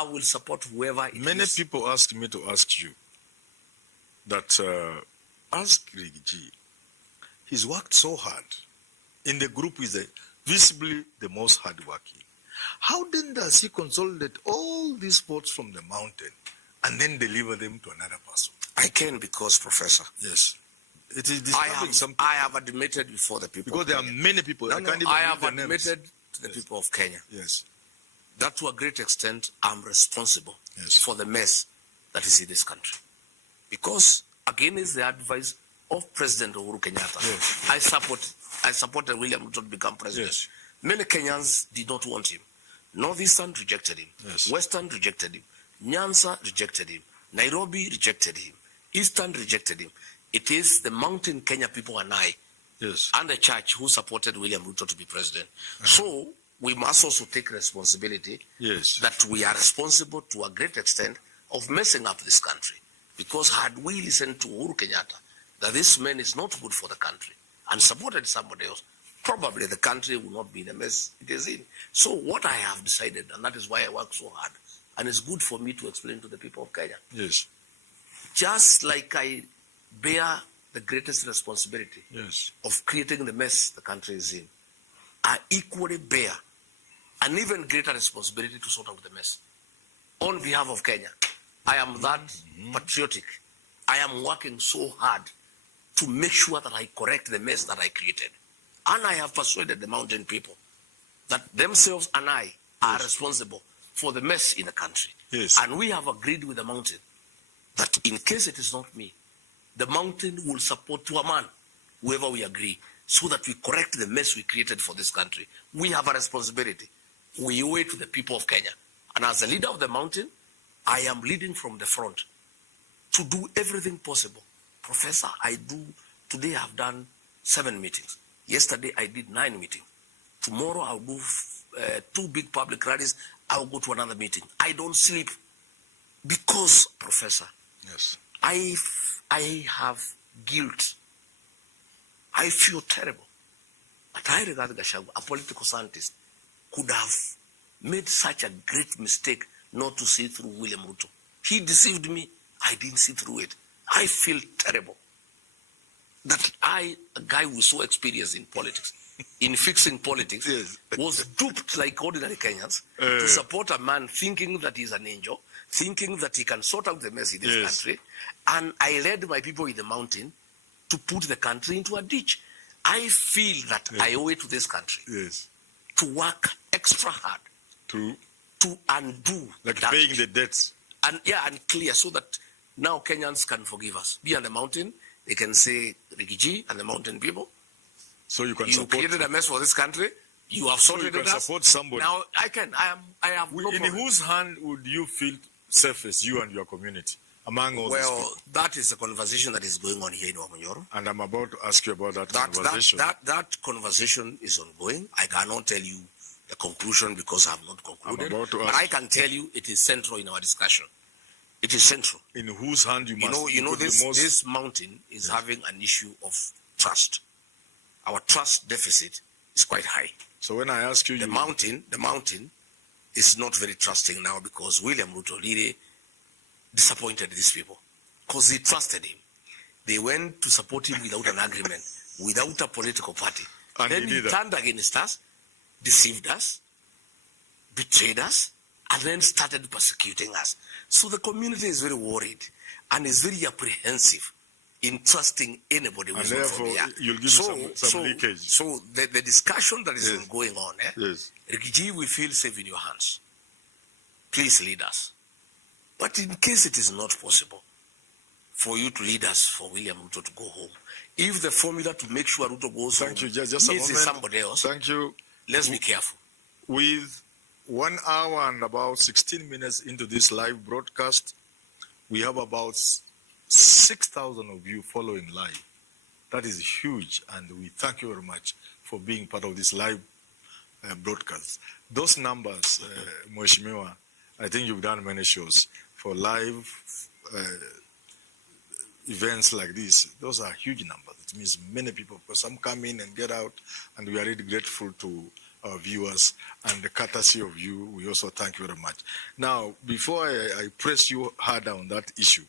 I will support whoever it Many is. people ask me to ask you that ask Rigiji. He's worked so hard. In the group, he's visibly the most hardworking. How then does he consolidate all these votes from the mountain and then deliver them to another person? I can because, Professor. Yes. It is disturbing some people. I have admitted before the people. Because there are many people. I have admitted to the people of Kenya. Yes. That to a great extent, I'm responsible for the mess that is in this country. Because against the advice of President Uhuru Kenyatta, I supported William Ruto to become president. Yes. Many Kenyans did not want him. Northeastern rejected him. Yes. Western rejected him. Nyanza rejected him. Nairobi rejected him. Eastern rejected him. It is the mountain Kenya people and I, and the church who supported William Ruto to be president. So we must also take responsibility that we are responsible to a great extent of messing up this country. Because had we listened to Uhuru Kenyatta, that this man is not good for the country, and supported somebody else, probably the country will not be in the mess it is in. So what I have decided, and that is why I work so hard, and it's good for me to explain to the people of Kenya. Yes. Just like I bear the greatest responsibility of creating the mess the country is in, I equally bear an even greater responsibility to sort out the mess. On behalf of Kenya, I am that patriotic. I am working so hard to make sure that I correct the mess that I created. And I have persuaded the mountain people that themselves and I are responsible for the mess in the country. Yes. And we have agreed with the mountain that in case it is not me, the mountain will support to a man whoever we agree, so that we correct the mess we created for this country. We have a responsibility. We owe it to the people of Kenya. And as the leader of the mountain, I am leading from the front to do everything possible. Professor, today I've done 7 meetings. Yesterday I did 9 meetings. Tomorrow I'll do 2 big public rallies. I'll go to another meeting. I don't sleep because, Professor, I have guilt. I feel terrible. But I regard Gachagua, a political scientist, could have made such a great mistake not to see through William Ruto. He deceived me. I didn't see through it. I feel terrible that I, a guy who is so experienced in politics, in fixing politics, was duped like ordinary Kenyans to support a man thinking that he's an angel, thinking that he can sort out the mess in this country. And I led my people in the mountain to put the country into a ditch. I feel that I owe it to this country to work extra hard to undo paying the debts. And clear, so that now Kenyans can forgive us. Be on the mountain, they can say Rigiji and the mountain people. So you can support. Created a mess for this country. You have sorted it out. Support somebody. Now I can. I have no problem. In whose hand would you feel safest, you and your community, among all these people? That is a conversation that is going on here in Wamanyoro. And I'm about to ask you about that conversation. That conversation is ongoing. I cannot tell you the conclusion because I have not concluded. But I can tell you it is central in our discussion. It is central. In whose hand you must. You know this mountain is having an issue of trust. Our trust deficit is quite high. So when I ask you, the mountain is not very trusting now because William Ruto really disappointed these people because they trusted him. They went to support him without an agreement, without a political party. And then he turned against us, deceived us, betrayed us, and then started persecuting us. So the community is very worried and is very apprehensive in trusting anybody who is not from here. You'll give some leakage. So the discussion that is going on, Rigiji, we feel safe in your hands. Please lead us. But in case it is not possible for you to lead us for William Ruto to go home, if the formula to make sure Ruto goes home needs somebody else, let's be careful. With 1 hour and about 16 minutes into this live broadcast, we have about 6,000 of you following live. That is huge, and we thank you very much for being part of this live broadcast. Those numbers, Mheshimiwa, I think you've done many shows for live events like this. Those are huge numbers. It means many people, because some come in and get out, and we are really grateful to our viewers, and the courtesy of you, we also thank you very much. Now, before I press you harder on that issue,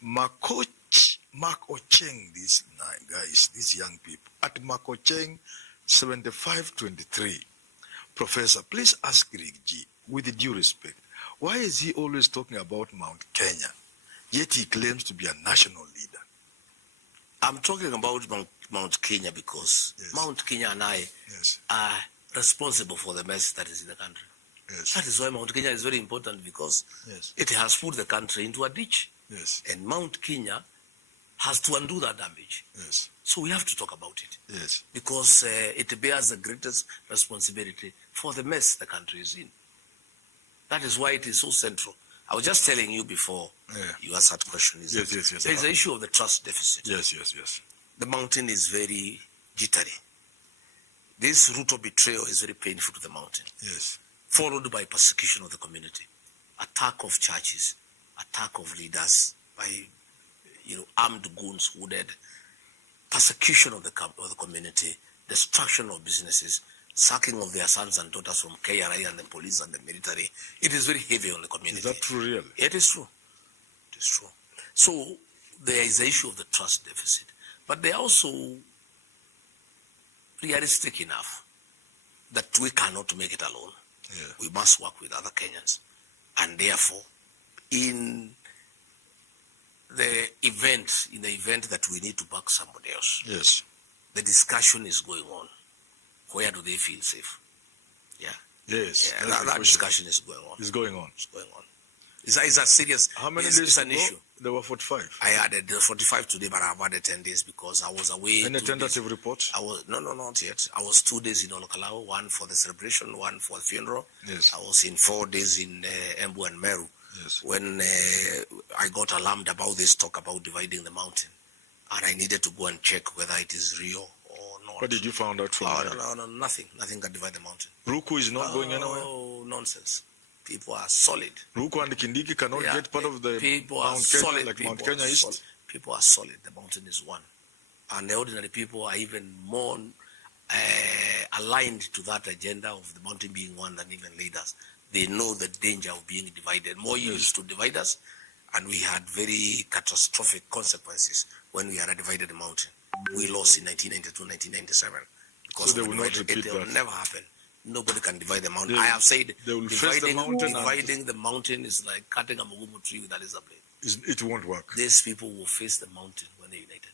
Mark Ocheng, these guys, these young people, at Mark Ocheng 7523, Professor, please ask Riek G, with due respect, why is he always talking about Mount Kenya, yet he claims to be a national leader? I'm talking about Mount Kenya because Mount Kenya and I are responsible for the mess that is in the country. That is why Mount Kenya is very important, because it has put the country into a ditch. And Mount Kenya has to undo that damage. So we have to talk about it. Because it bears the greatest responsibility for the mess the country is in. That is why it is so central. I was just telling you before you asked that question. There is the issue of the trust deficit. The mountain is very jittery. This route of betrayal is very painful to the mountain. Followed by persecution of the community, attack of churches, attack of leaders by armed goons wounded, persecution of the community, destruction of businesses, sacking of their sons and daughters from KRA and the police and the military. It is very heavy on the community. Is that true, really? It is true. It is true. So there is the issue of the trust deficit. But they are also realistic enough that we cannot make it alone. We must work with other Kenyans. And therefore, in the event that we need to back somebody else, the discussion is going on. Where do they feel safe? That discussion is going on. It's going on. It's a serious. How many days? It's an issue. There were 45. I added 45 today, but I've added 10 days because I was away. Any tentative report? No, not yet. I was 2 days in Olokalawa, one for the celebration, one for the funeral. I was in 4 days in Embu and Meru. When I got alarmed about this talk about dividing the mountain, and I needed to go and check whether it is real or not. What did you find out from there? No, nothing. Nothing can divide the mountain. Ruku is not going anywhere? Oh, nonsense. People are solid. Ruku and Kindiki cannot get part of the Mount Kenya, like Mount Kenya East? People are solid. The mountain is one. And the ordinary people are even more aligned to that agenda of the mountain being one than even leaders. They know the danger of being divided. More used to divide us, and we had very catastrophic consequences when we had a divided mountain. We lost in 1992, 1997. Because so they will not repeat that. It will never happen. Nobody can divide the mountain. I have said dividing the mountain is like cutting a mugumu tree with a laser blade. It won't work. These people will face the mountain when they're united.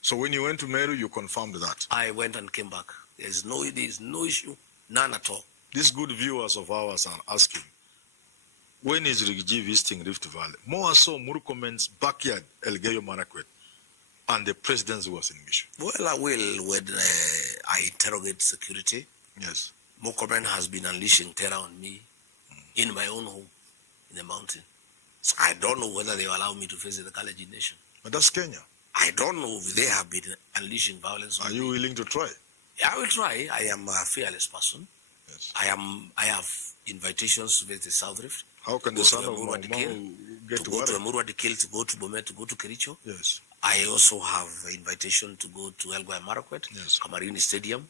So when you went to Meru, you confirmed that? I went and came back. There is no issue, none at all. These good viewers of ours are asking, when is Riek G visiting Rift Valley? More so Murkomen's backyard, Elgeyo Marakwet, and the presidency was in mission. Well, I will when I interrogate security. Murkomen has been unleashing terror on me in my own home in the mountain. So I don't know whether they will allow me to face the Kalenjin nation. But that's Kenya. I don't know if they have been unleashing violence on me. Are you willing to try? Yeah, I will try. I am a fearless person. I have invitations to visit the South Rift. How can the son of Mau get to go to Emurua Dikil, to go to Bomet, to go to Kericho? I also have an invitation to go to Elgeyo Marakwet, Kamarini Stadium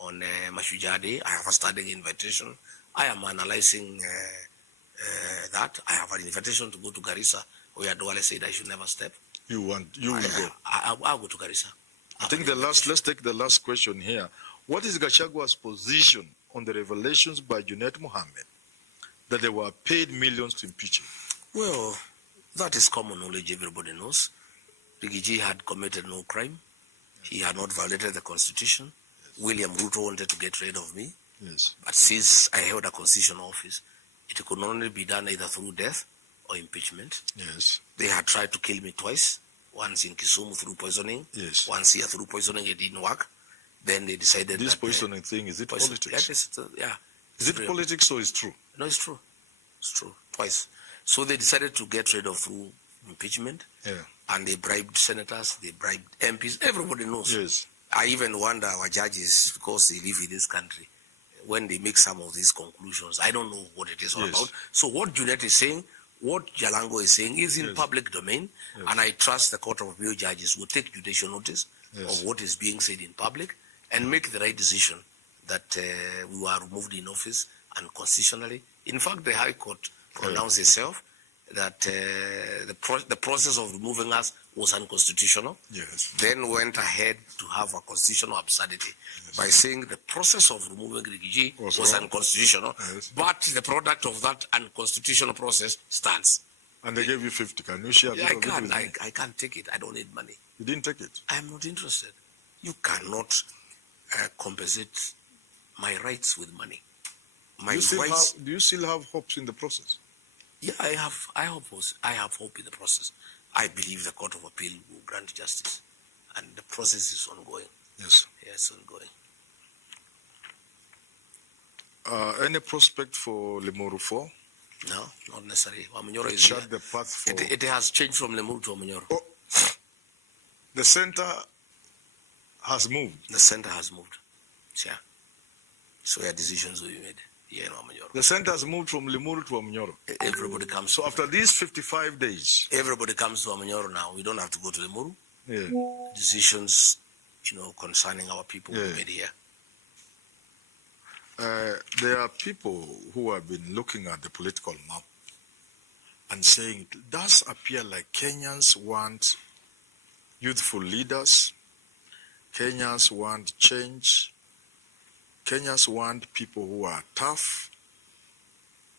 on Mashujaa Day. I have a standing invitation. I am analyzing that. I have an invitation to go to Garissa, where Duale said I should never step. You will go? I'll go to Garissa. I think let's take the last question here. What is Gachagua's position on the revelations by Junet Mohammed that they were paid millions to impeach him? Well, that is common knowledge. Everybody knows. Riek G had committed no crime. He had not violated the constitution. William Ruto wanted to get rid of me. But since I held a constitutional office, it could only be done either through death or impeachment. They had tried to kill me twice. Once in Kisumu through poisoning. Once here through poisoning. It didn't work. Then they decided this poisoning thing, is it politics? Is it politics or is it true? No, it's true. It's true. Twice. So they decided to get rid of through impeachment. And they bribed senators, they bribed MPs. Everybody knows. I even wonder our judges, because they live in this country, when they make some of these conclusions, I don't know what it is all about. So what Junet is saying, what Jalango is saying is in public domain, and I trust the Court of Appeal judges will take judicial notice of what is being said in public and make the right decision that we were removed in office unconstitutionally. In fact, the High Court pronounced itself that the process of removing us was unconstitutional. Yes. Then went ahead to have a constitutional absurdity by saying the process of removing Rigiji was unconstitutional, but the product of that unconstitutional process stands. And they gave you 50. Can you share? I can't take it. I don't need money. You didn't take it? I am not interested. You cannot compensate my rights with money. My rights. Do you still have hopes in the process? Yeah, I have hope in the process. I believe the Court of Appeal will grant justice, and the process is ongoing. Yes. Yes, ongoing. Any prospect for Limuru 4? No, not necessarily. Wamanyoro is shut the path for... It has changed from Limuru to Wamanyoro. Oh, the center has moved. The center has moved. Yeah. So your decisions will be made here in Wamanyoro. The center has moved from Limuru to Wamanyoro. Everybody comes. So after these 55 days... Everybody comes to Wamanyoro now. We don't have to go to Limuru. Yeah. Decisions, concerning our people will be made here. There are people who have been looking at the political map and saying it does appear like Kenyans want youthful leaders, Kenyans want change, Kenyans want people who are tough,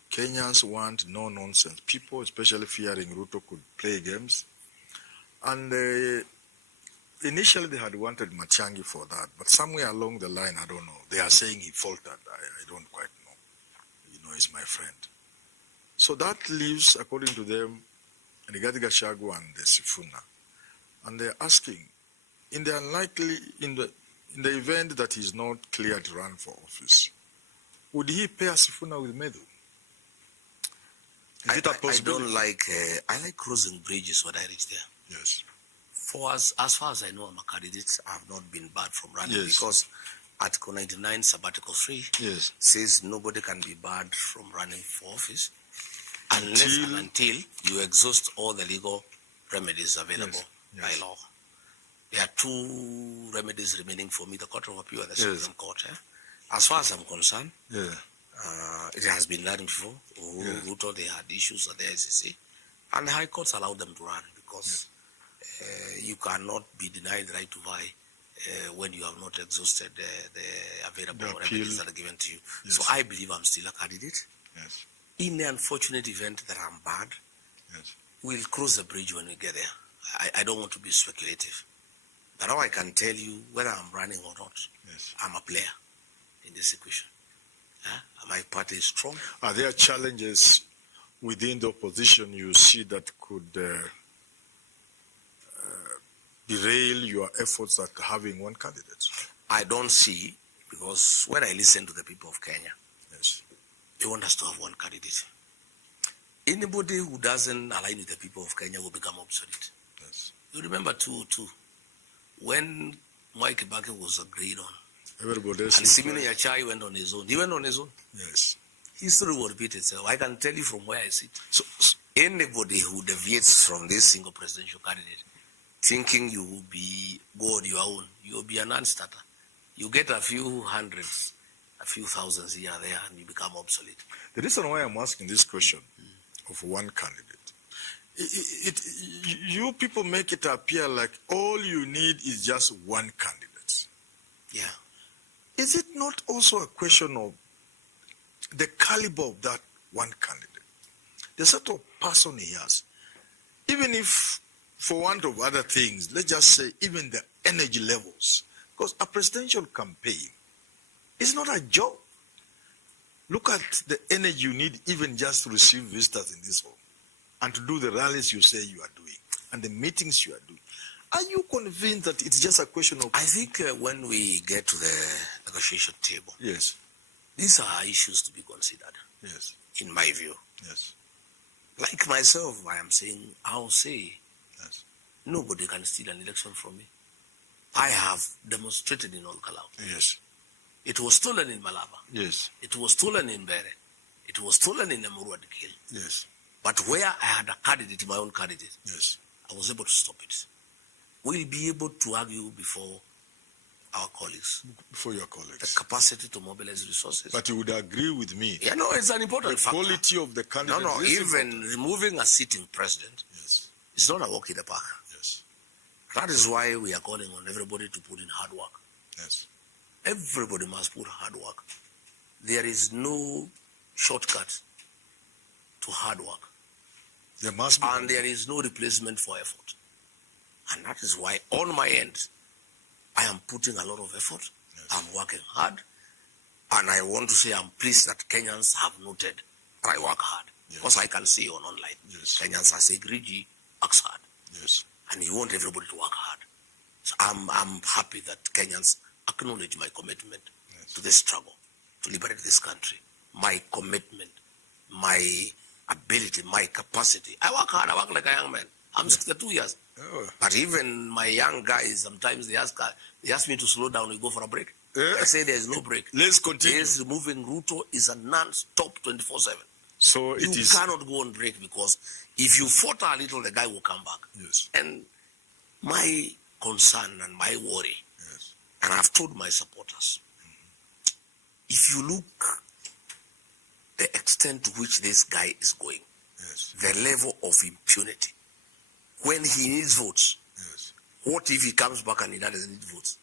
Kenyans want no-nonsense people, especially fearing Ruto could play games. And initially, they had wanted Machangi for that, but somewhere along the line, I don't know. They are saying he faltered. I don't quite know. He's my friend. So that leaves, according to them, Rigathi Gachagua and Sifuna. And they're asking, in the event that he's not cleared to run for office, would he pair Sifuna with Medu? Is it a possibility? I like crossing bridges when I reach there. Yes. For us, as far as I know, I'm a candidate. I have not been barred from running because Article 99, sabbatical free, says nobody can be barred from running for office until you exhaust all the legal remedies available by law. There are two remedies remaining for me, the Court of Appeal and the Supreme Court. As far as I'm concerned, it has been done before. Ruto, they had issues at the SEC, and the High Courts allowed them to run because you cannot be denied the right to vie when you have not exhausted the available remedies that are given to you. So I believe I'm still a candidate. In the unfortunate event that I'm bad, we'll cross the bridge when we get there. I don't want to be speculative. But now I can tell you whether I'm running or not. I'm a player in this equation. My party is strong. Are there challenges within the opposition you see that could derail your efforts at having one candidate? I don't see, because when I listen to the people of Kenya, they want us to have one candidate. Anybody who doesn't align with the people of Kenya will become obsolete. You remember 2002, when Mwai Kibaki was agreed on, everybody else, and Simino Yachai went on his own. He went on his own. History will repeat itself. I can tell you from where I sit. So anybody who deviates from this single presidential candidate, thinking you will be go on your own, you will be a non-starter. You get a few hundreds, a few thousands here and there, and you become obsolete. The reason why I'm asking this question of one candidate, you people make it appear like all you need is just one candidate. Is it not also a question of the caliber of that one candidate? The sort of person he has. Even if, for want of other things, let's just say even the energy levels. Because a presidential campaign is not a job. Look at the energy you need even just to receive visitors in this hall and to do the rallies you say you are doing and the meetings you are doing. Are you convinced that it's just a question of... I think when we get to the negotiation table, these are issues to be considered, in my view. Like myself, I am saying, I'll say, nobody can steal an election from me. I have demonstrated in Olkalau. It was stolen in Malaba. It was stolen in Bere. It was stolen in Emurua Dikil. But where I had a candidate, my own candidate, I was able to stop it. We'll be able to argue before our colleagues. For your The colleagues. capacity to mobilize resources. But you would agree with me. Yeah, no, it's an important The factor. quality of the candidate. No, is even important. removing a sitting president Yes. is not a walk in the park. Yes. That is why we are calling on everybody to put in hard work. Yes. Everybody must put hard work. There is no shortcut to hard work. There must be. And there is no replacement for effort. And that is why on my end, I am putting a lot of effort. Yes. I'm working hard. And I want to say I'm pleased that Kenyans have noted that I work hard. Yes. Because I can see on online. Yes. Kenyans are saying, Rigi works hard. Yes. And you want everybody to work hard. So I'm happy that Kenyans acknowledge my commitment Yes. to this struggle, to liberate this country. My commitment, my ability, my capacity. I work hard. I work like a young man. I'm 62 years. Oh. But even my young guys, sometimes they ask me to slow down. We go for a break. Eh? I say there is no break. Let's continue. Yes, removing Ruto is a non-stop 24/7. So it You is. cannot go on break because if you falter a little, the guy will come back. Yes. And my concern and my worry, Yes. and I've told my supporters, if you look the extent to which this guy is going, Yes. the level of impunity, when he needs votes, Yes. what if he comes back and he doesn't need votes?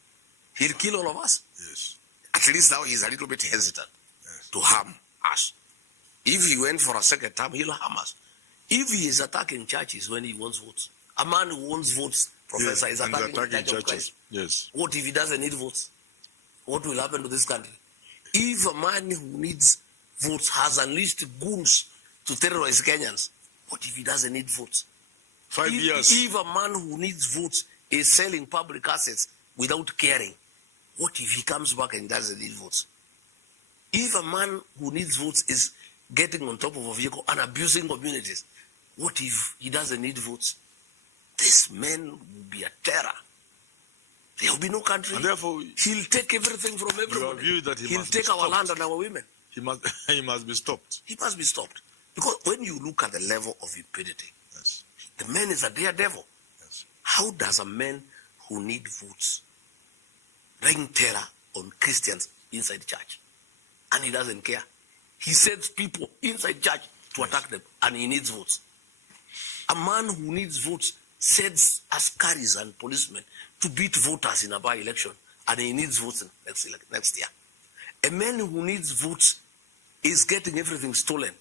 He'll kill all of us. Yes. At least now he's a little bit hesitant Yes. to harm us. If he went for a second term, he'll harm us. If he is attacking churches when he wants votes, a man who wants votes, Professor, is And attacking the Church of churches. Christ. Yes. What if he doesn't need votes? What will happen to this country? If a man who needs votes has unleashed goons to terrorize Kenyans, what if he doesn't need votes? 5 years. If a man who needs votes is selling public assets without caring, what if he comes back and doesn't need votes? If a man who needs votes is getting on top of a vehicle and abusing communities, what if he doesn't need votes? This man will be a terror. There will be no country. And therefore, He'll take everything from everybody. view that he He'll must be take our stopped. land and our women. he must be stopped. He must be stopped. Because when you look at the level of impunity, Yes. the man is a daredevil. Yes. How does a man who needs votes bring terror on Christians inside church? And he doesn't care. He sends people inside church to attack them, and he needs votes. A man who needs votes sends askaris and policemen to beat voters in a by-election, and he needs votes next year. A man who needs votes is getting everything stolen.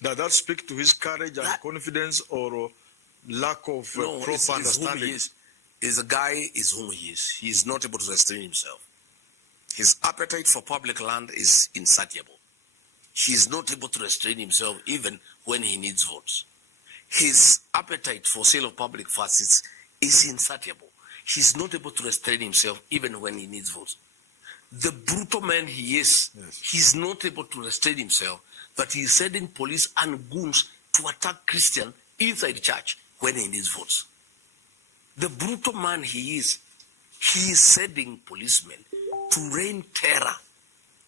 Does that speak to his courage and That- confidence or lack of No, proper it's whom understanding? he is. Is a guy is whom he is. He is not able to restrain himself. His appetite for public land is insatiable. He is not able to restrain himself even when he needs votes. His appetite for sale of public funds is insatiable. He is not able to restrain himself even when he needs votes. The brutal man he is, Yes. he's not able to restrain himself, but he is sending police and goons to attack Christians inside church when he needs votes. The brutal man he is sending policemen to rain terror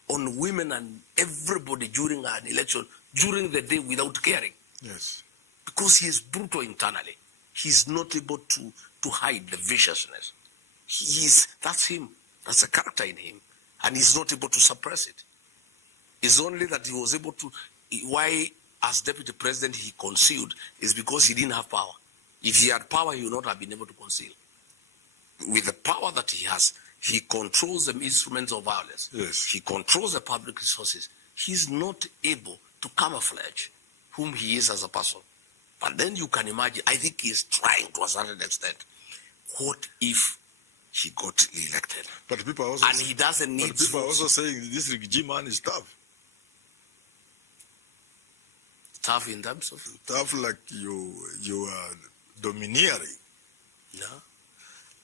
on women and everybody during an election, during the day without caring. Yes. Because he is brutal internally. He's not able to hide the viciousness. That's him. That's a character in him. And he's not able to suppress it. It's only that he was able to, why as deputy president he concealed is because he didn't have power. If he had power, he would not have been able to conceal. With the power that he has, he controls the instruments of violence. Yes. He controls the public resources. He's not able to camouflage whom he is as a person. But then you can imagine, I think he's trying to a certain extent. What if he got elected? But people are also And he doesn't need but people are votes. also saying this G man is tough. Tough in terms of, Tough like you are domineering. no.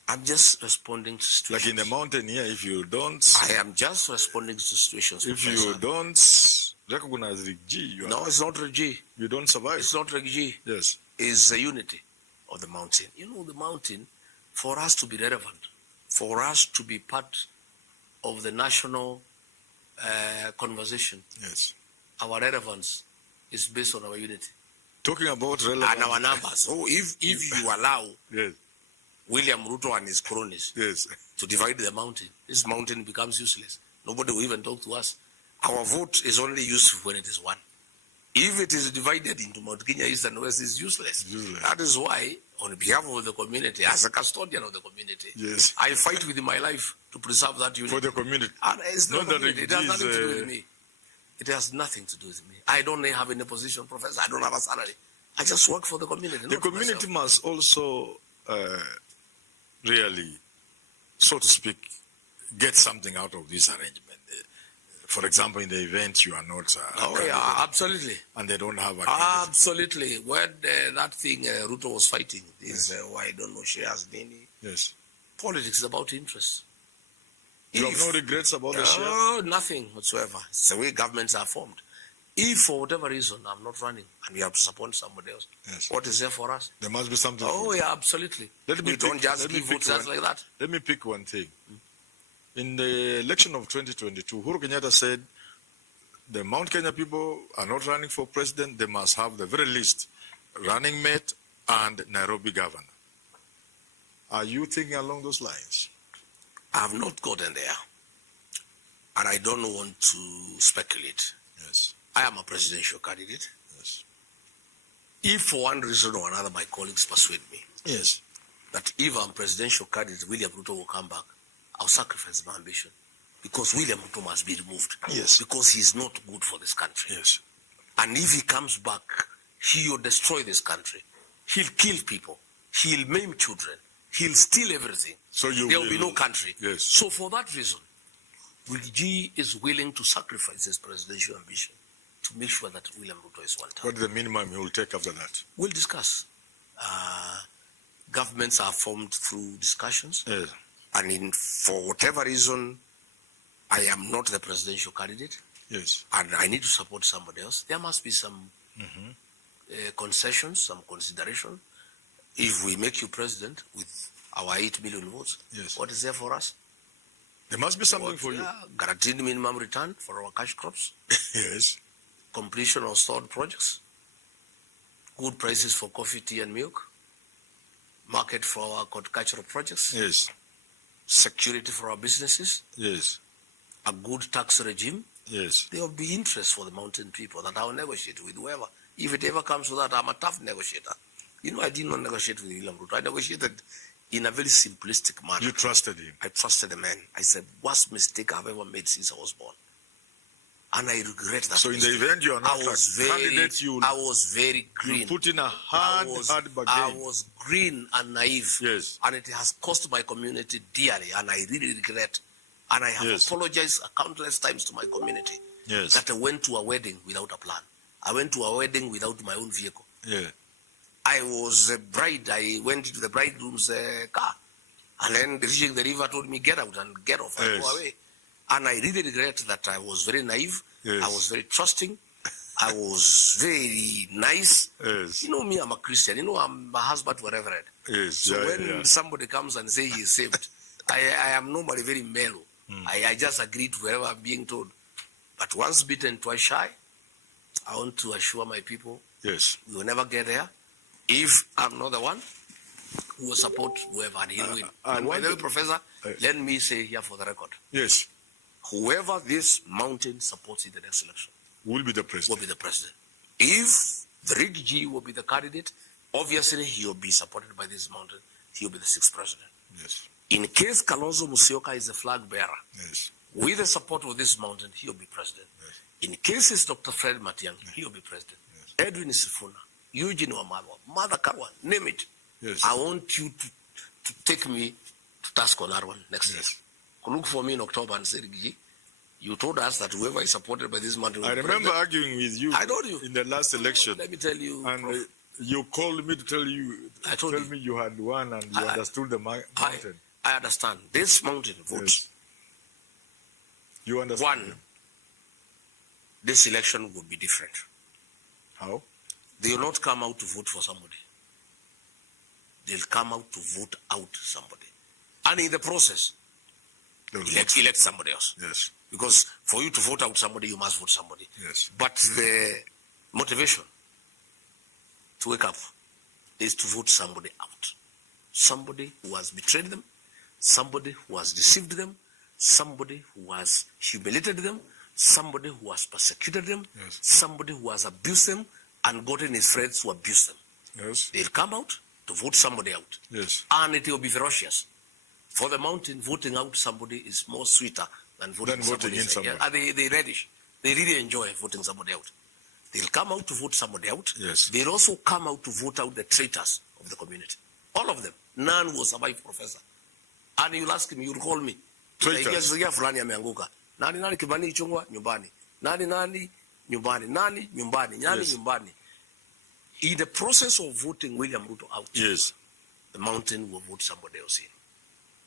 I'm just responding to Like situations. in the mountain here, if you don't I am just responding to situations. if you Professor. don't recognize the G, No, it's not Regi. you don't survive. It's not Regi. Yes. It's the unity of the mountain. You know, the mountain, for us to be relevant, for us to be part of the national conversation, Yes. our relevance is based on our unity Talking about relevance. and our numbers. So if you allow Yes. William Ruto and his cronies Yes. to divide the mountain. This mountain becomes useless. Nobody will even talk to us. Our vote is only useful when it is one. If it is divided into Mount Kenya East and West, it's useless. That is why, on behalf of the community, as a custodian of the community, Yes. I fight with my life to preserve that unity. For the community. And it's not Not that community. It has nothing to do is, with me. It has nothing to do with me. I don't have any position, Professor. I don't have a salary. I just work for the community. The community must also really, so to speak, get something out of this arrangement. For example, in the event you are not absolutely. and they don't have a absolutely. When that thing Ruto was fighting is why I don't know shares many. Yes. Politics is about interest. You have no regrets about the shares? Oh, nothing whatsoever. It's the way governments are formed. If for whatever reason I'm not running and we have to support somebody else, yes, what is there for us? There must be something. Oh, yeah, absolutely. We don't just give votes like that. Let me pick one thing. In the election of 2022, Uhuru Kenyatta said the Mount Kenya people are not running for president. They must have the very least running mate and Nairobi governor. Are you thinking along those lines? I have not gotten there. And I don't want to speculate. Yes. I am a presidential candidate. Yes. If for one reason or another my colleagues persuade me yes, that if I'm presidential candidate, William Ruto will come back, I'll sacrifice my ambition. Because William Ruto must be removed. Yes. Because he's not good for this country. yes, And if he comes back, he'll destroy this country. He'll kill people. He'll maim children. He'll steal everything. So there will be no country. Yes. So for that reason, Willie is willing to sacrifice his presidential ambition to make sure that William Ruto is one time. What is the minimum he will take after that? We'll discuss. Governments are formed through discussions. Yes. And for whatever reason, I am not the presidential candidate. Yes. And I need to support somebody else. There must be some concessions, some consideration. If we make you president with our 8 million votes, yes, what is there for us? There must be something for you. Guaranteed minimum return for our cash crops. Yes. Completion of stored projects. Good prices for coffee, tea, and milk. Market for our agricultural projects. Yes. Security for our businesses. Yes. A good tax regime. Yes. There will be interest for the mountain people that I will negotiate with whoever. If it ever comes to that, I'm a tough negotiator. You know, I did not negotiate with William Ruto. I negotiated in a very simplistic manner. You trusted him. I trusted the man. I said, worst mistake I've ever made since I was born. And I regret that. So mistake. In the event you are not a candidate, I was very green. You put in a hard bargain. I was green and naive. Yes. And it has cost my community dearly. And I really regret. And I have apologized countless times to my community. Yes. That I went to a wedding without a plan. I went to a wedding without my own vehicle. Yeah. I was a bride. I went into the bridegroom's car. And then reaching the river told me, get out and get off and go away. And I really regret that I was very naive. Yes. I was very trusting. I was very nice. Yes. You know me, I'm a Christian. You know, I'm a husband to a reverend. Yes. So when somebody comes and says he is saved, I am normally very mellow. I just agree to whatever I'm being told. But once bitten, twice shy, I want to assure my people, yes, we will never get there. If I'm not the one who will support whoever and he'll win. And my little professor, let me say here for the record. Yes. Whoever this mountain supports in the next election will be the president. Will be the president. If the Rig G will be the candidate, obviously he will be supported by this mountain. He will be the 6th president. Yes. In case Kalonzo Musyoka is the flag bearer, yes, with the support of this mountain, he will be president. Yes. In case it's Dr. Fred Matiang'i, he will be president. Yes. Edwin Sifuna, Eugene Wamalwa, Mother Karwa, name it. Yes. I want you to take me to task on that one next year. Look for me in October and say, you told us that whoever is supported by this mountain. I remember arguing with you. I told you in the last election. Let me tell you. And you called me to tell you. Tell me you had won and you understood the mountain. I understand. This mountain votes. Yes. You understand. One, this election will be different. How? They will not come out to vote for somebody. They'll come out to vote out somebody. And in the process, elect somebody else. Yes. Because for you to vote out somebody, you must vote somebody. Yes. But the motivation to wake up is to vote somebody out. somebody who has betrayed them, somebody who has deceived them, somebody who has humiliated them, somebody who has persecuted them, yes, somebody who has abused them and gotten his friends to abuse them. yes, They'll come out to vote somebody out. yes, And it will be ferocious. For the mountain, voting out somebody is more sweeter than voting in somebody. Yeah, they relish. They really enjoy voting somebody out. They'll come out to vote somebody out. Yes. They'll also come out to vote out the traitors of the community. All of them. None will survive, Professor. And you'll ask him, you'll call me. Traitors. Fulani ameanguka. Nani Kimani Ichung'wah nyumbani. Nani nyumbani. Nani nyumbani. Yes. Nyumbani. In the process of voting William Ruto out, yes, the mountain will vote somebody else in.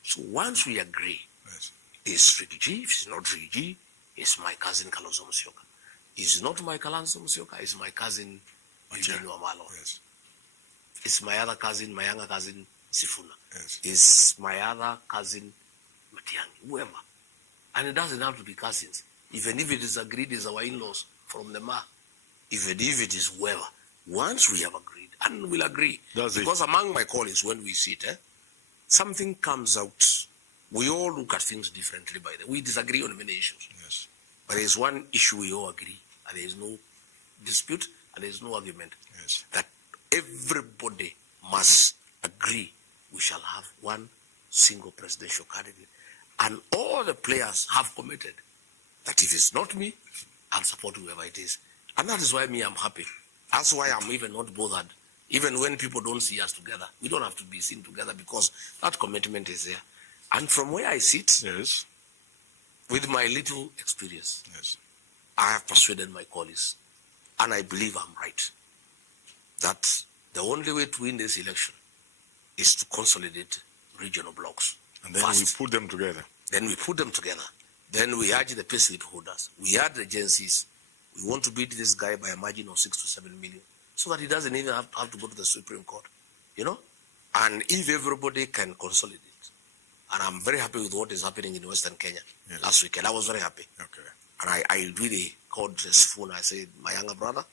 So once we agree, yes, is Ricky G, if it's not Ricky G, it's my cousin Kalonzo Musyoka. It's not my Kalonzo Musyoka, it's my cousin Eugene Wamalwa. yes, It's my other cousin, my younger cousin Sifuna. yes, It's my other cousin Matiang'i, whoever. And it doesn't have to be cousins. Even if it is agreed, it's our in-laws from the Ma. Even if it is whoever. Once we have agreed, and we'll agree, because among my colleagues, when we sit, something comes out. We all look at things differently, by the way. We disagree on many issues. yes, But there is one issue we all agree, and there is no dispute, and there is no argument, yes, that everybody must agree we shall have one single presidential candidate. And all the players have committed that if it's not me, I'll support whoever it is. And that is why I'm happy. That's why I'm even not bothered. Even when people don't see us together, we don't have to be seen together because that commitment is there. And from where I sit, yes, with my little experience, yes, I have persuaded my colleagues, and I believe I'm right, that the only way to win this election is to consolidate regional blocks. and then First. we put them together. Then we put them together. Then we urge the payslip holders. We urge the agencies. We want to beat this guy by a margin of 6 to 7 million so that he doesn't even have to go to the Supreme Court, you know? And if everybody can consolidate, and I'm very happy with what is happening in Western Kenya last weekend. I was very happy. Okay. And I really called Sifuna. I said, my younger brother,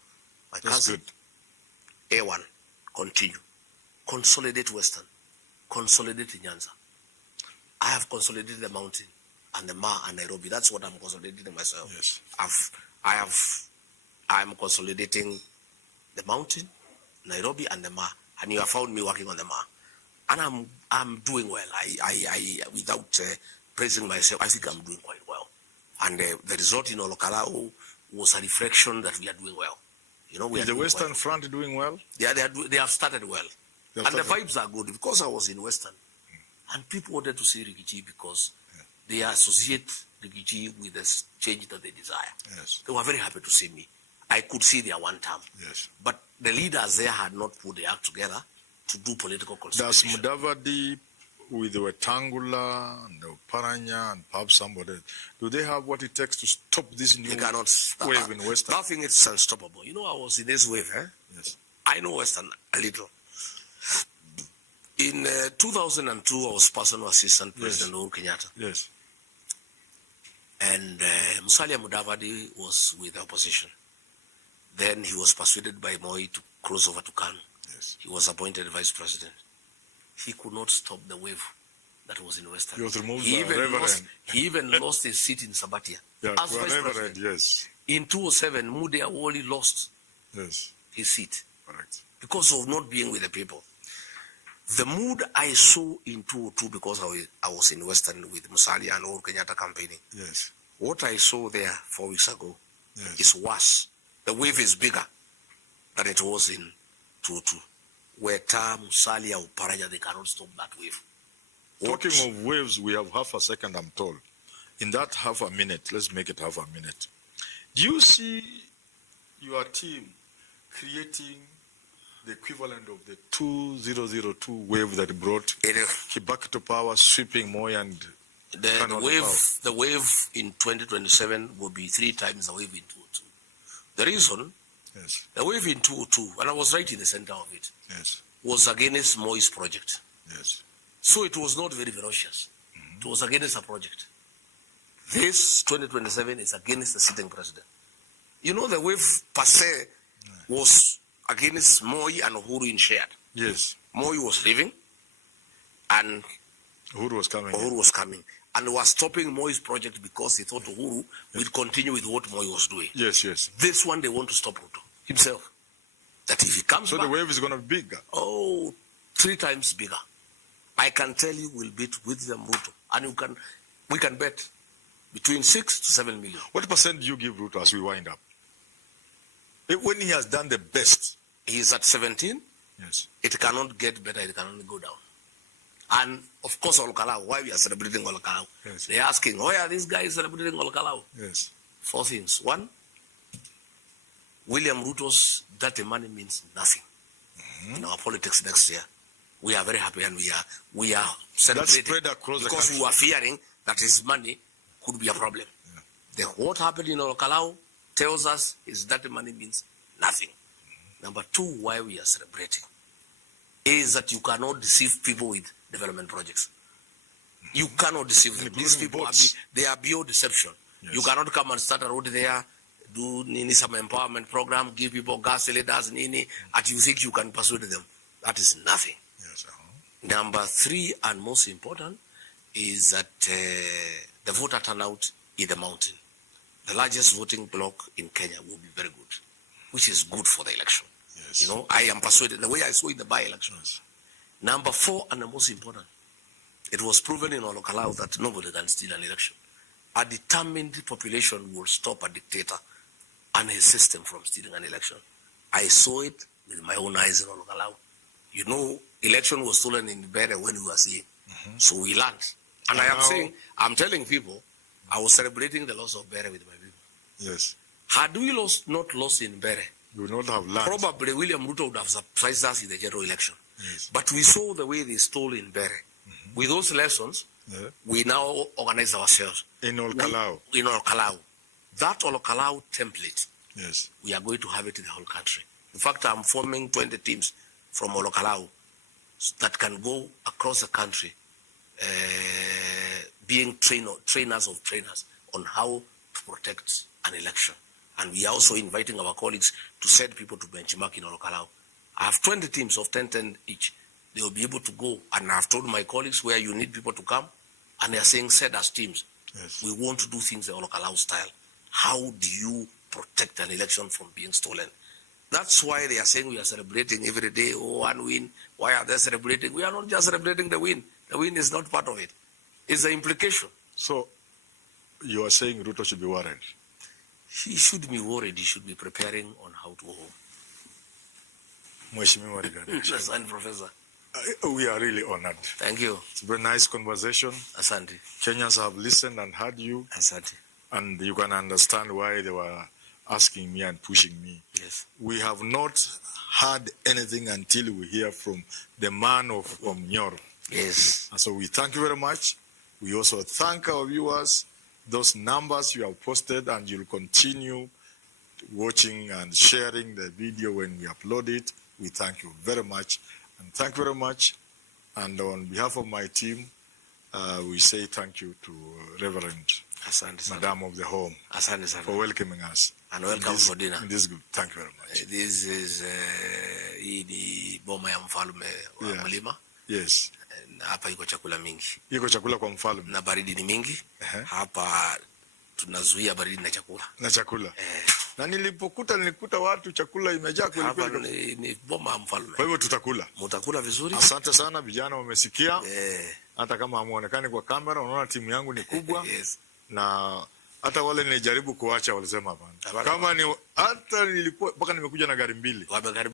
my cousin, A1, continue. Consolidate Western. Consolidate Nyanza. I have consolidated the mountain and the Ma and Nairobi. That's what I'm consolidating myself. Yes. I'm consolidating the mountain, Nairobi, and the Ma. And you have found me working on the Ma. And I'm doing well. I without praising myself, I think I'm doing quite well. And the result in Olokala was a reflection that we are doing well. You know, Is the Western Front doing well? They have started well. The vibes are good because I was in Western. And people wanted to see Rigiji because they associate Rigiji with the change that they desire. Yes. They were very happy to see me. I could see their one term. Yes. But the leaders there had not put the act together to do political consolidation. Does Mudavadi, with the Wetangula and the Paranya and perhaps somebody, do they have what it takes to stop this new wave in Western? Nothing is unstoppable. You know, I was in this wave. Yes. I know Western a little. In 2002, I was personal assistant President Uhuru Kenyatta. Yes. And Musalia Mudavadi was with the opposition. Then he was persuaded by Moi to cross over to KANU. Yes. He was appointed vice president. He could not stop the wave that was in Western. He was removed He even Reverend. lost his seat in Sabatia. Yeah, as vice Reverend, president. yes. In 2007, Mude Awoli lost his seat Correct. because of not being with the people. The mood I saw in 2002, because I was in Western with Musalia and Uhuru Kenyatta campaigning. Yes. What I saw there 4 weeks ago Yes. is worse. The wave is bigger than it was in 2002. Where Musalia or Paranya, they cannot stop that wave. Talking of waves, we have half a second, I'm told. In that half a minute, let's make it half a minute. Do you see your team creating the equivalent of the 2002 wave that brought Kibaki to power, sweeping Moi and the wave in 2027 will be 3 times the wave in 2002. The reason, the wave in 2002, and I was right in the center of it, was against Moi's project. Yes. So it was not very ferocious. It was against a project. This 2027 is against the sitting president. You know, the wave per se was against Moi and Uhuru in shared. Yes. Moi was leaving. and Uhuru was coming. And was stopping Moi's project because he thought Uhuru would continue with what Moi was doing. Yes. This one they want to stop Ruto himself. That if he comes back, the wave is going to be bigger. 3 times bigger. I can tell you we'll beat William Ruto. And we can bet between 6 to 7 million. What percent do you give Ruto as we wind up? When he has done the best. He is at 17. Yes. It cannot get better. It can only go down. And of course, Olokalao, why we are celebrating Olokalao? Yes. They're asking, why are these guys celebrating Olokalao? Yes. 4 things. 1, William Ruto's dirty money means nothing in our politics next year. We are very happy and we are celebrating because we were fearing that his money could be a problem. Yeah. What happened in Olokalao tells us his dirty money means nothing. Number 2, why we are celebrating is that you cannot deceive people with development projects. You cannot deceive them. These people they are beyond deception. Yes. You cannot come and start a road there, do some empowerment program, give people gas cylinders, and you think you can persuade them. That is nothing. Yes. Number 3, and most important, is that the voter turnout in the mountain, the largest voting bloc in Kenya, will be very good, which is good for the election. Yes. I am persuaded the way I saw in the by-elections. Number 4, and the most important, it was proven in Olokalao that nobody can steal an election. A determined population will stop a dictator and his system from stealing an election. I saw it with my own eyes in Olokalao. Election was stolen in Bere when we were seeing. So we learned. And I'm telling people, I was celebrating the loss of Bere with my people. Yes. Had we not lost in Bere, we would not have learned. Probably William Ruto would have surprised us in the general election. Yes. But we saw the way they stole in Bere. With those lessons, we now organize ourselves. In Olokalao. In Olokalao. That Olokalao template, yes, we are going to have it in the whole country. In fact, I'm forming 20 teams from Olokalao that can go across the country being trainers of trainers on how to protect an election. And we are also inviting our colleagues to send people to benchmark in Olokalao. I have 20 teams of 10 each. They will be able to go, and I've told my colleagues where you need people to come, and they are saying, send us teams. Yes. We want to do things the Olokalao style. How do you protect an election from being stolen? That's why they are saying we are celebrating every day, one win. Why are they celebrating? We are not just celebrating the win. The win is not part of it. It's the implication. So, you are saying Ruto should be worried? He should be worried. He should be preparing on how to go home. Mheshimiwa Rigathi. Yes, and Professor. We are really honored. Thank you. It's a very nice conversation. Asante. Kenyans have listened and heard you. Asante. And you can understand why they were asking me and pushing me. Yes. We have not heard anything until we hear from the man of Nyoro. Yes. And so we thank you very much. We also thank our viewers. Those numbers you have posted, and you'll continue watching and sharing the video when we upload it. We thank you very much. And thank you very much. And on behalf of my team, we say thank you to Reverend Asante, Madam of the Home for welcoming us. And welcome for dinner. This is good. Thank you very much. This is the boma ya mfalme wa Mlima. Yes. Hapa iko chakula mingi. Iko chakula kwa mfalme. Na baridi ni mingi. Hapa tunazuia baridi na chakula. Na chakula. Na nilikuta watu chakula imejaa kweli kweli. Hapa ni boma ya mfalme. Kwa hivyo tutakula. Mtakula vizuri. Asante sana, vijana wamesikia. Hata kama hamuonekani kwa kamera, unaona timu yangu ni kubwa. Yes. Na hata wale nilijaribu kuacha walisema hapana. Kama ni hata nilikuwa mpaka nimekuja na gari 2.